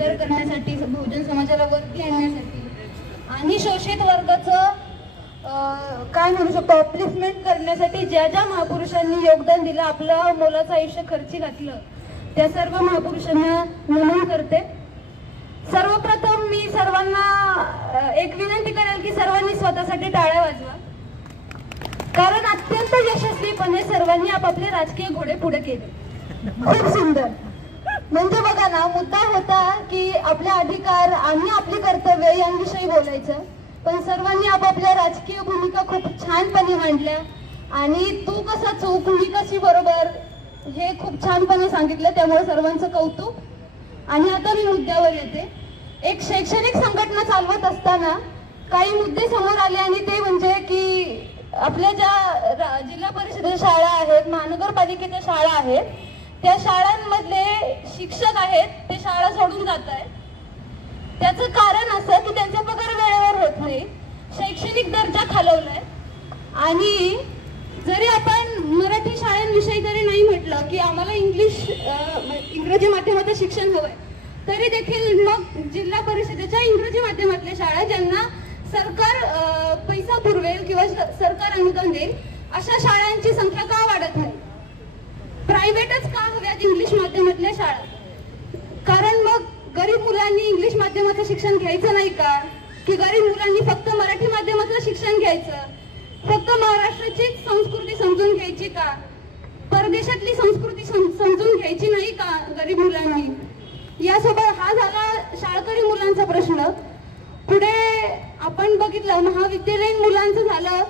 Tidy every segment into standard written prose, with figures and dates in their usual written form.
उद्धार करण्यासाठी, बहुजन समाजाला वरती आणण्यासाठी आणि शोषित वर्गाचं काय म्हणू शकतो अपलिफ्टमेंट करण्यासाठी ज्या ज्या महापुरुषांनी योगदान दिलं, आपलं मोलाचं आयुष्य खर्ची घातलं, त्या सर्व महापुरुषांना नमन करते। सर्वप्रथम मी सर्वांना एक विनंती करेल की सर्वांनी स्वतःसाठी टाळ्या वाजवा, कारण अत्यंत यशस्वीपणे सर्वांनी आपापले राजकीय घोडे पुढे केले। खूप सुंदर। म्हणजे बघा ना, मुद्दा होता की आपले अधिकार आणि आपली कर्तव्य यांविषयी बोलायचं, पण सर्वांनी आपापल्या राजकीय भूमिका खूप छानपणे मांडल्या आणि तू कसा चूक मी कशी बरोबर हे खूप छानपणे सांगितलं, त्यामुळे सर्वांचं कौतुक। आणि आता मी मुद्द्यावर येते। एक शैक्षणिक संघटना चालवत असताना काही मुद्दे समोर आले आणि ते म्हणजे की आपल्या ज्या जिल्हा परिषदेच्या शाळा आहेत, महानगरपालिकेच्या शाळा आहेत, त्या शाळांमधले शिक्षक आहेत ते शाळा सोडून जात आहेत। त्याचं कारण असं की त्यांचा पगार वेळेवर होत नाही, शैक्षणिक दर्जा खालवलाय। आणि जरी आपण मराठी शाळांविषयी जरी नाही म्हटलं की आम्हाला इंग्रजी माध्यमाचं शिक्षण हवंय, तरी देखील मग जिल्हा परिषदेच्या इंग्रजी माध्यमातल्या शाळा ज्यांना सरकार पैसा पुरवेल किंवा सरकार अनुदान देईल अशा शाळांची संख्या का वाढत नाही? प्रायव्हेटच का हव्यात इंग्लिश माध्यमातल्या शाळा? कारण मग गरीब मुलांनी इंग्लिश माध्यमाचं शिक्षण घ्यायचं नाही का? की गरीब मुलांनी फक्त मराठी माध्यमातलं शिक्षण घ्यायचं? फक्त महाराष्ट्राची संस्कृती समजून घ्यायची का? परदेशातली संस्कृती समजून घ्यायची नाही का गरीब मुलांनी? यासोबत हा झाला शाळकरी मुलांचा प्रश्न। पुढे आपण बघितलं महाविद्यालयीन मुलांचं झालं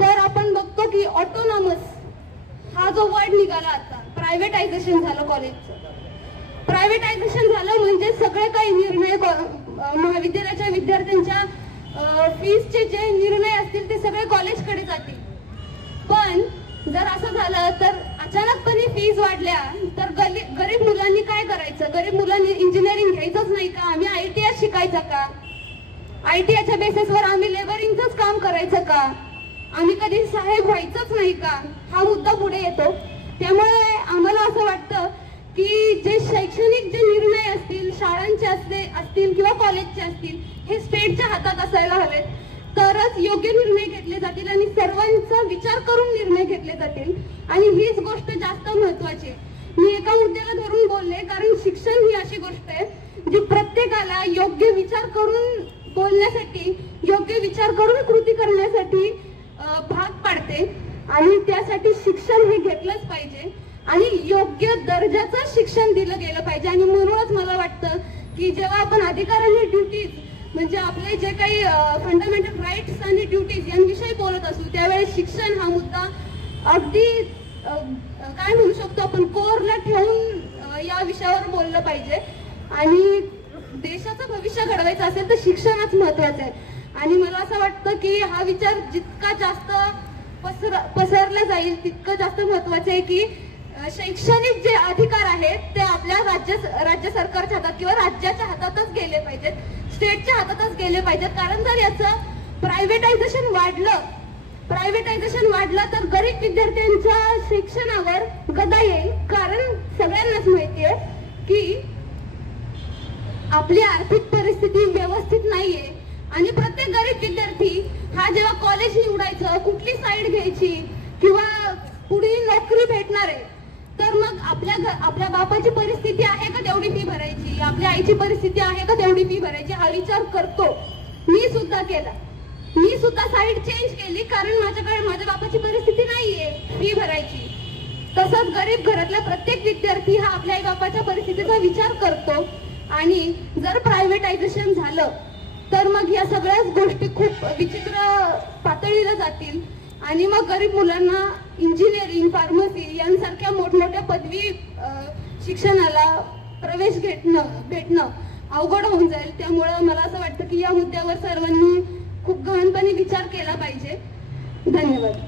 तर आपण बघतो की ऑटोनॉमस हा जो वर्ड निघाला, आता प्रायव्हेटायझेशन झालं कॉलेजचं। प्रायव्हेटायझेशन झालं म्हणजे सगळे काही निर्णय महाविद्यालयाच्या विद्यार्थ्यांच्या फीसचे जे निर्णय असतील ते सगळे कॉलेजकडे जातील। पण जर असं झालं तर अचानकपणे फीस वाढल्या तर गरीब मुलांनी काय करायचं? गरीब मुलांनी इंजिनिअरिंग घ्यायचंच नाही का? आम्ही ITI शिकायचं का? ITIच्या बेसिसवर आम्ही लेबरिंगचंच काम करायचं का? आम्ही कधी साहेब व्हायचंच नाही का? हा मुद्दा पुढे येतो। त्यामुळे आम्हाला असं वाटतं की जे शैक्षणिक जे निर्णय असतील, शाळांचे असतील किंवा कॉलेजचे असतील, हे स्टेटच्या हातात असायला हवेत, तरच योग्य निर्णय घेतले जातील आणि सर्वांचा विचार करून निर्णय घेतले जातील। आणि हीच गोष्ट जास्त महत्वाची आहे। मी एका मुद्द्याला धरून बोलले कारण शिक्षण ही अशी गोष्ट आहे जी प्रत्येकाला योग्य विचार करून बोलण्यासाठी, योग्य विचार करून कृती करण्यासाठी भाग पाडते आणि त्यासाठी शिक्षण हे घेतलंच पाहिजे आणि योग्य दर्जाचं शिक्षण दिलं गेलं पाहिजे। आणि म्हणूनच मला वाटतं की जेव्हा आपण अधिकार आणि ड्युटीज म्हणजे आपले जे काही फंडामेंटल राईट्स आणि ड्युटीज यांविषयी बोलत असू त्यावेळेस शिक्षण हा मुद्दा अगदी काय म्हणू शकतो आपण कोरला ठेवून या विषयावर बोललं पाहिजे। आणि देशाचं भविष्य घडवायचं असेल तर शिक्षणच महत्वाचं आहे। आणि मला असं वाटतं की हा विचार जितका जास्त पसरला जाईल तितकं जास्त महत्वाचं आहे की शैक्षणिक जे अधिकार आहेत ते आपल्या राज्य सरकारच्या हातात किंवा राज्याच्या हातातच गेले पाहिजेत, स्टेटच्या हातातच गेले पाहिजेत। कारण जर याचं प्रायव्हेटायझेशन वाढलं तर गरीब विद्यार्थ्यांच्या शिक्षणावर गदा येईल। कारण सगळ्यांनाच माहिती आहे की आपली आर्थिक परिस्थिती व्यवस्थित नाहीये आणि प्रत्येक गरीब विद्यार्थी हा जेव्हा कॉलेज निवडायचं, कुठली साईड घ्यायची किंवा पुढे नोकरी भेटणार आहे, तर मग आपल्या बापाची परिस्थिती आहे का तेवढी फी भरायची, आपल्या आईची परिस्थिती आहे का तेवढी फी भरायची हा विचार करतो। मी सुद्धा केला, मी सुद्धा साईड चेंज केली कारण माझ्याकडे माझ्या बापाची परिस्थिती नाहीये फी भरायची। तसंच गरीब घरातला प्रत्येक विद्यार्थी हा आपल्या आई बापाच्या परिस्थितीचा विचार करतो आणि जर प्रायव्हेटायझेशन झालं तर मग या सगळ्याच गोष्टी खूप विचित्र पातळीला जातील आणि मग गरीब मुलांना इंजिनिअरिंग, फार्मसी यांसारख्या मोठमोठ्या पदवी शिक्षणाला प्रवेश भेटणं अवघड होऊन जाईल। त्यामुळे मला असं वाटतं की या मुद्द्यावर सर्वांनी खूप गहनपणे विचार केला पाहिजे। धन्यवाद।